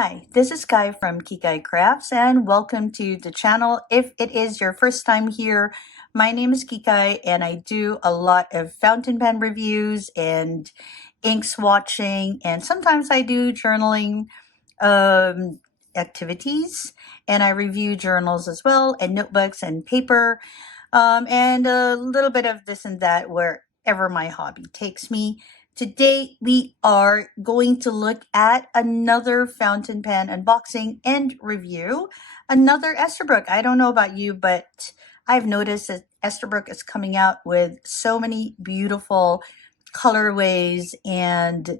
Hi, this is Kai from Kikai Crafts and welcome to the channel. If it is your first time here, my name is Kikai and I do a lot of fountain pen reviews and ink swatching, and sometimes I do journaling activities, and I review journals as well, and notebooks and paper, and a little bit of this and that wherever my hobby takes me. Today, we are going to look at another fountain pen unboxing and review, another Esterbrook. I don't know about you, but I've noticed that Esterbrook is coming out with so many beautiful colorways, and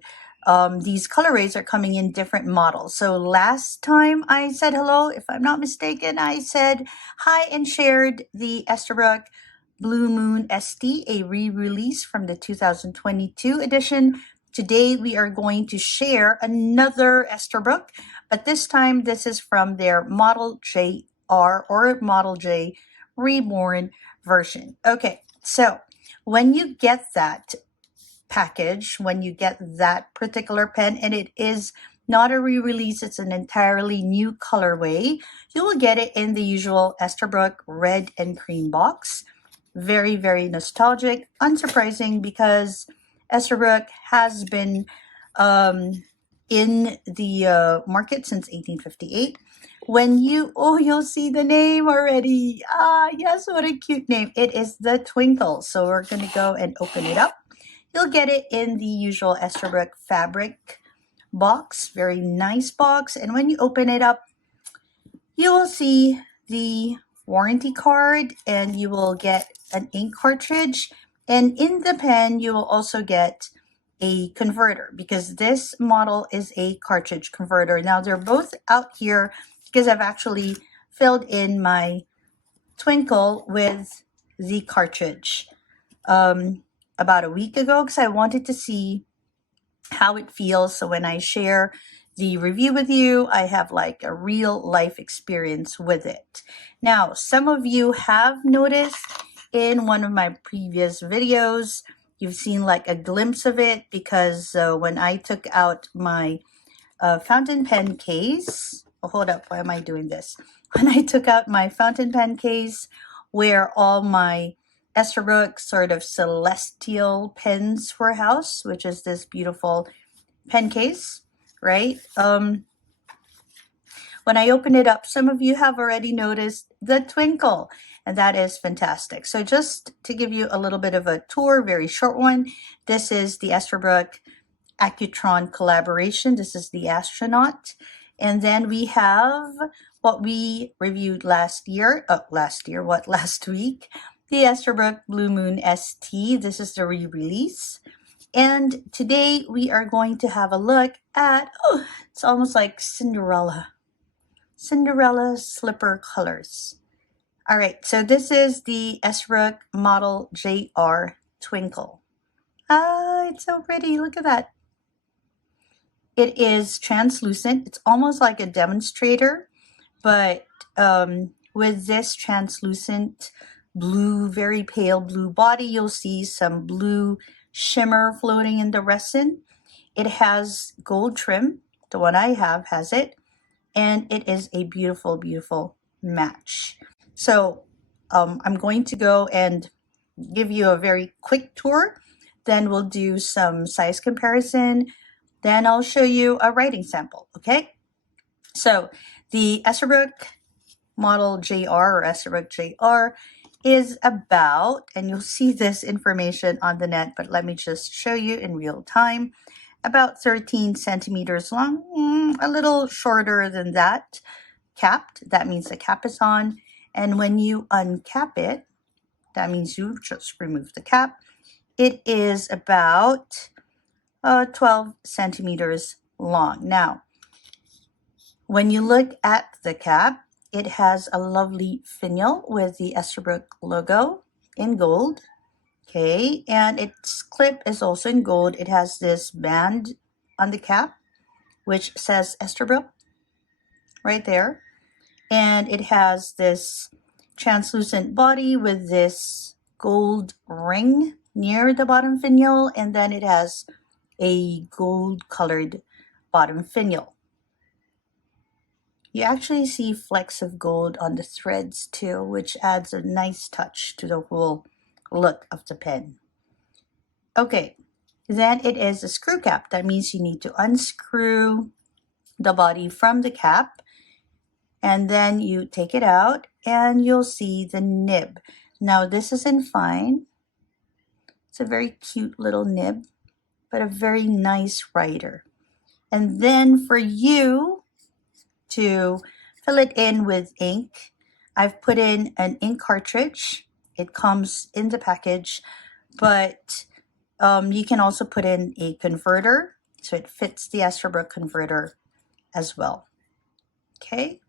these colorways are coming in different models. So last time I said hello, if I'm not mistaken, I said hi and shared the Esterbrook Blue Moon ST, a re-release from the 2022 edition. Today we are going to share another Esterbrook, but this time this is from their Model JR or Model J Reborn version. Okay, so when you get that package, when you get that particular pen, and it is not a re-release, it's an entirely new colorway, you will get it in the usual Esterbrook red and cream box. Very, very nostalgic, unsurprising because Esterbrook has been in the market since 1858. When you'll see the name already. Yes, what a cute name. It is the Twinkle. So we're going to go and open it up. You'll get it in the usual Esterbrook fabric box, very nice box. And when you open it up, you will see the warranty card, and you will get an ink cartridge, and in the pen you will also get a converter, because this model is a cartridge converter. Now they're both out here because I've actually filled in my Twinkle with the cartridge about a week ago because I wanted to see how it feels. So when I share the review with you, I have like a real life experience with it. Now, some of you have noticed in one of my previous videos, you've seen like a glimpse of it because when I took out my fountain pen case, hold up, why am I doing this? When I took out my fountain pen case where all my Esterbrook sort of celestial pens were housed, which is this beautiful pen case, right? When I open it up, some of you have already noticed the Twinkle, and that is fantastic. So just to give you a little bit of a tour, very short one, this is the Esterbrook Accutron collaboration. This is the astronaut. And then we have what we reviewed last week, the Esterbrook Blue Moon ST. This is the re-release. And today we are going to have a look at, it's almost like Cinderella slipper colors. All right, so this is the Esterbrook Model JR Twinkle. It's so pretty, look at that. It is translucent. It's almost like a demonstrator, but with this translucent blue, very pale blue body, you'll see some blue shimmer floating in the resin. It has gold trim. The one I have has it, and it is a beautiful, beautiful match. So I'm going to go and give you a very quick tour. Then we'll do some size comparison. Then I'll show you a writing sample, okay? So the Esterbrook Model JR or Esterbrook JR is about, and you'll see this information on the net, but let me just show you in real time, about 13 centimeters long, a little shorter than that, capped. That means the cap is on. And when you uncap it, that means you just remove the cap. It is about 12 centimeters long. Now, when you look at the cap, it has a lovely finial with the Esterbrook logo in gold. Okay, and its clip is also in gold. It has this band on the cap, which says Esterbrook right there. And it has this translucent body with this gold ring near the bottom finial, and then it has a gold colored bottom finial. you actually see flecks of gold on the threads too, which adds a nice touch to the whole look of the pen. Okay, then it is a screw cap. That means you need to unscrew the body from the cap, and then you take it out and you'll see the nib. Now this is in fine. It's a very cute little nib, but a very nice writer. And then for you to fill it in with ink, I've put in an ink cartridge. It comes in the package, but you can also put in a converter, so it fits the Esterbrook converter as well. Okay,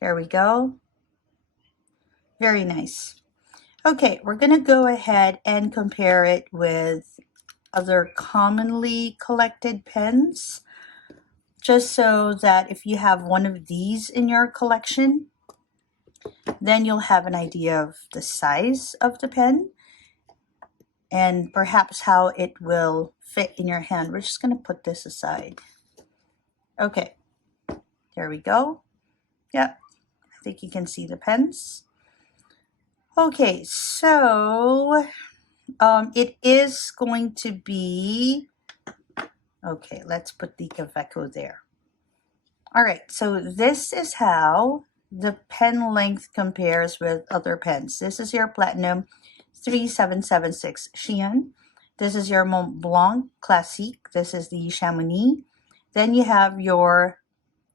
there we go. Very nice. Okay, we're going to go ahead and compare it with other commonly collected pens, just so that if you have one of these in your collection, then you'll have an idea of the size of the pen and perhaps how it will fit in your hand. We're just going to put this aside. Okay, there we go. Yep, I think you can see the pens. Okay, so it is going to be, okay, let's put the Kaveco there. All right, so this is how the pen length compares with other pens. This is your Platinum 3776 Shein. This is your Mont Blanc Classique. This is the Chamonix. Then you have your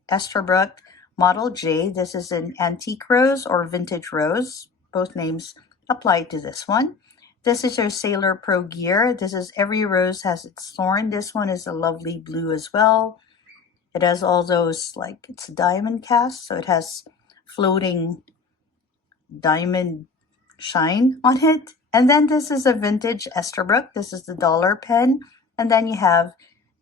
Esterbrook Model J. This is an antique rose or vintage rose. Both names apply to this one. This is your Sailor Pro Gear. This is every rose has its thorn. This one is a lovely blue as well. It has all those, like, it's diamond cast, so it has floating diamond shine on it. And then this is a vintage Esterbrook. This is the dollar pen. And then you have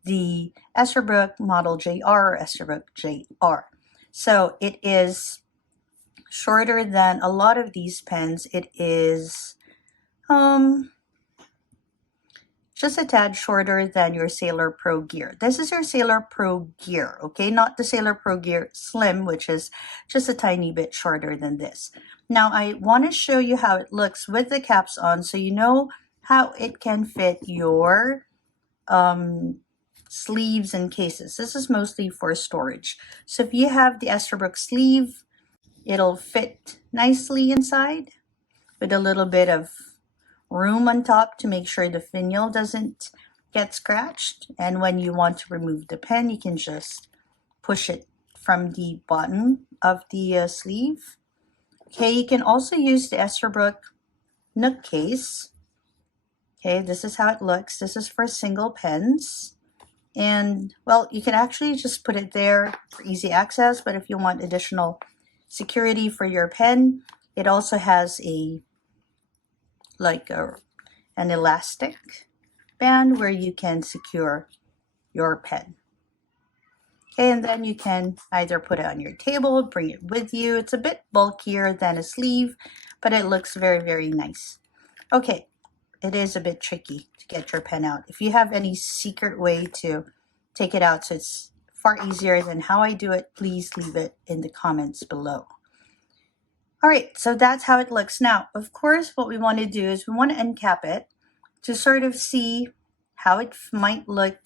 the Esterbrook Model JR or Esterbrook JR. So it is shorter than a lot of these pens. It is just a tad shorter than your Sailor Pro Gear. This is your Sailor Pro Gear, okay? Not the Sailor Pro Gear Slim, which is just a tiny bit shorter than this. Now, I want to show you how it looks with the caps on so you know how it can fit your sleeves and cases. This is mostly for storage. So if you have the Esterbrook sleeve, it'll fit nicely inside with a little bit of room on top to make sure the finial doesn't get scratched. And when you want to remove the pen, you can just push it from the bottom of the sleeve. Okay, you can also use the Esterbrook Nook case. Okay, this is how it looks. This is for single pens. And, well, you can actually just put it there for easy access, but if you want additional security for your pen, it also has an elastic band where you can secure your pen. Okay, and then you can either put it on your table, bring it with you. It's a bit bulkier than a sleeve, but it looks very, very nice. Okay, it is a bit tricky to get your pen out. If you have any secret way to take it out so it's far easier than how I do it, please leave it in the comments below. All right, so that's how it looks. Now, of course, what we want to do is we want to uncap it to sort of see how it might look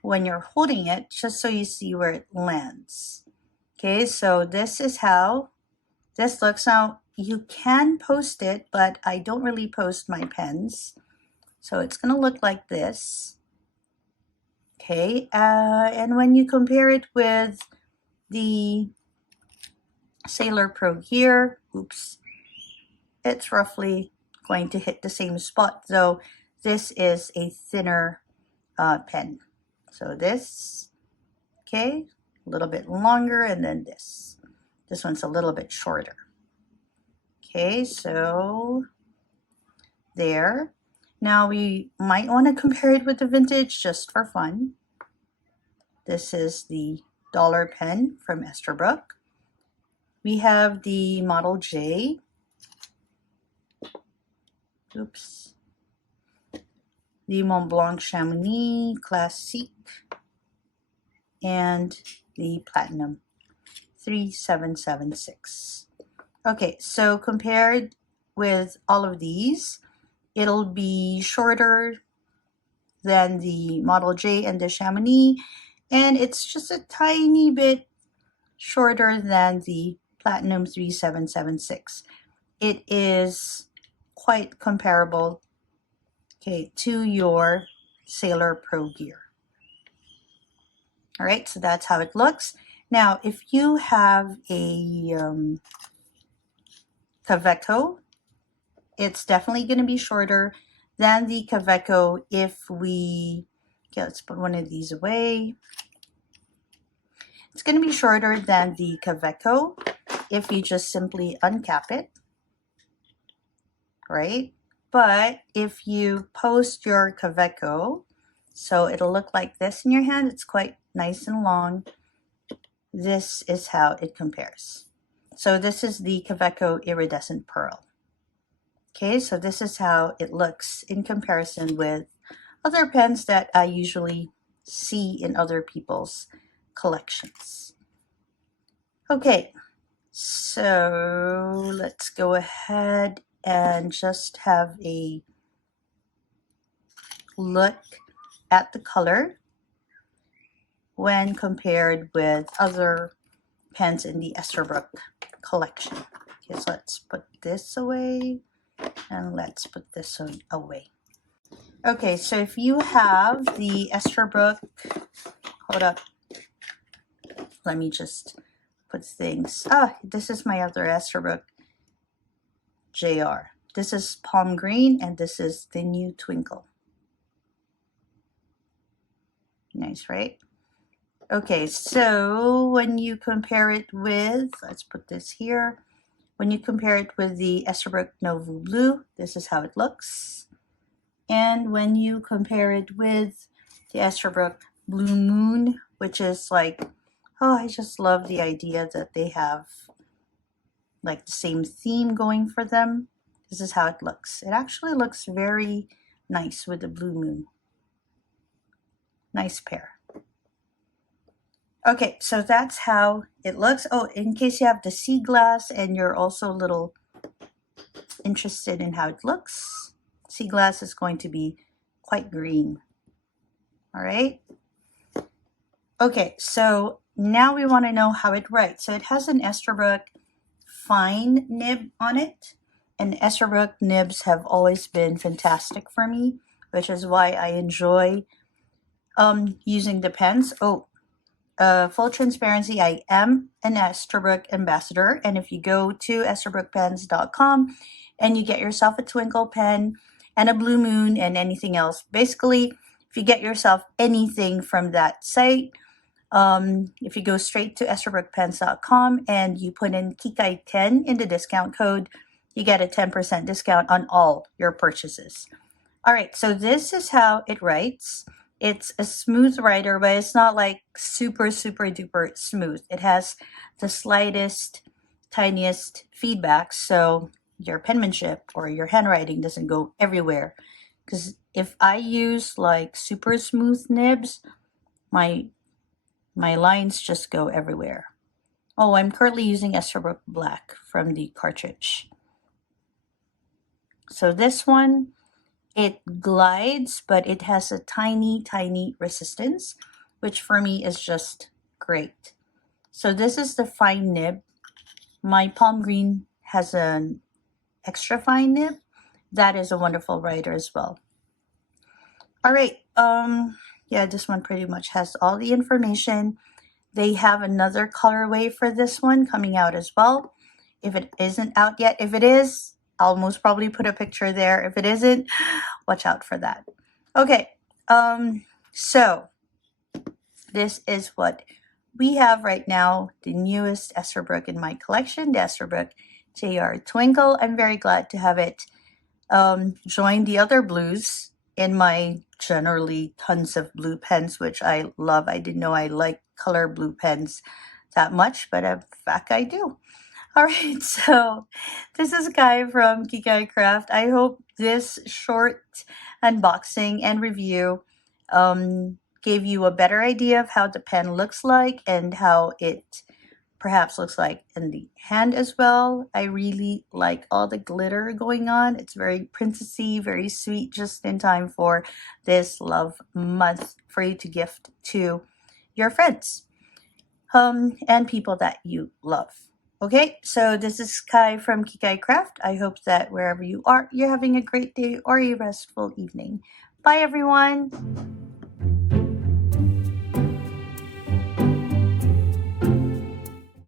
when you're holding it, just so you see where it lands. Okay, so this is how this looks. Now, you can post it, but I don't really post my pens. So it's going to look like this. Okay, and when you compare it with the Sailor Pro Gear, oops, it's roughly going to hit the same spot, though this is a thinner pen. So this, okay, a little bit longer, and then this. This one's a little bit shorter. Okay, so there. Now we might want to compare it with the vintage just for fun. This is the dollar pen from Esterbrook. We have the Model J. Oops. The Mont Blanc Chamonix Classique. And the Platinum 3776. Okay, so compared with all of these, it'll be shorter than the Model J and the Chamonix, and it's just a tiny bit shorter than the Platinum 3776. It is quite comparable, okay, to your Sailor Pro gear. All right, so that's how it looks. Now, if you have a Kaweco, it's definitely going to be shorter than the Kaweco if we, okay, let's put one of these away. It's going to be shorter than the Kaweco if you just simply uncap it, right? But if you post your Kaweco, so it'll look like this in your hand, it's quite nice and long. This is how it compares. So this is the Kaweco Iridescent Pearl. Okay, so this is how it looks in comparison with other pens that I usually see in other people's collections. Okay, so let's go ahead and just have a look at the color when compared with other pens in the Esterbrook collection. Okay, so let's put this away and let's put this one away. Okay, so if you have the Esterbrook, hold up, let me just put things, this is my other Esterbrook JR. This is Palm Green and this is the new Twinkle. Nice, right? Okay, so when you compare it with, let's put this here. When you compare it with the Esterbrook Novu Blue, this is how it looks. And when you compare it with the Esterbrook Blue Moon, which is like, oh, I just love the idea that they have like the same theme going for them. This is how it looks. It actually looks very nice with the Blue Moon. Nice pair. Okay, so that's how it looks. Oh, in case you have the sea glass and you're also a little interested in how it looks, sea glass is going to be quite green. All right. Okay, so now we want to know how it writes. So it has an Esterbrook fine nib on it, and Esterbrook nibs have always been fantastic for me, which is why I enjoy using the pens. Oh, full transparency, I am an Esterbrook ambassador, and if you go to esterbrookpens.com and you get yourself a Twinkle pen and a Blue Moon and anything else, basically if you get yourself anything from that site, if you go straight to esterbrookpens.com and you put in Kikai10 in the discount code, you get a 10% discount on all your purchases. All right, so this is how it writes. It's a smooth writer, but it's not like super, super duper smooth. It has the slightest, tiniest feedback, so your penmanship or your handwriting doesn't go everywhere. Because if I use like super smooth nibs, my lines just go everywhere. Oh, I'm currently using Esterbrook Black from the cartridge. So this one, it glides, but it has a tiny, tiny resistance, which for me is just great. So this is the fine nib. My Palm Green has an extra fine nib. That is a wonderful writer as well. All right, yeah, this one pretty much has all the information. They have another colorway for this one coming out as well. If it isn't out yet, if it is, I'll most probably put a picture there. If it isn't, watch out for that. Okay, so this is what we have right now, the newest Esterbrook in my collection, the Esterbrook JR Twinkle. I'm very glad to have it join the other blues in my generally tons of blue pens, which I love. I didn't know I like color blue pens that much, but in fact I do. All right, so this is Kai from Kikai Craft. I hope this short unboxing and review gave you a better idea of how the pen looks like and how it perhaps looks like in the hand as well. I really like all the glitter going on. It's very princessy, very sweet, just in time for this love month for you to gift to your friends and people that you love. Okay, so this is Kai from Kikai Craft. I hope that wherever you are, you're having a great day or a restful evening. Bye, everyone.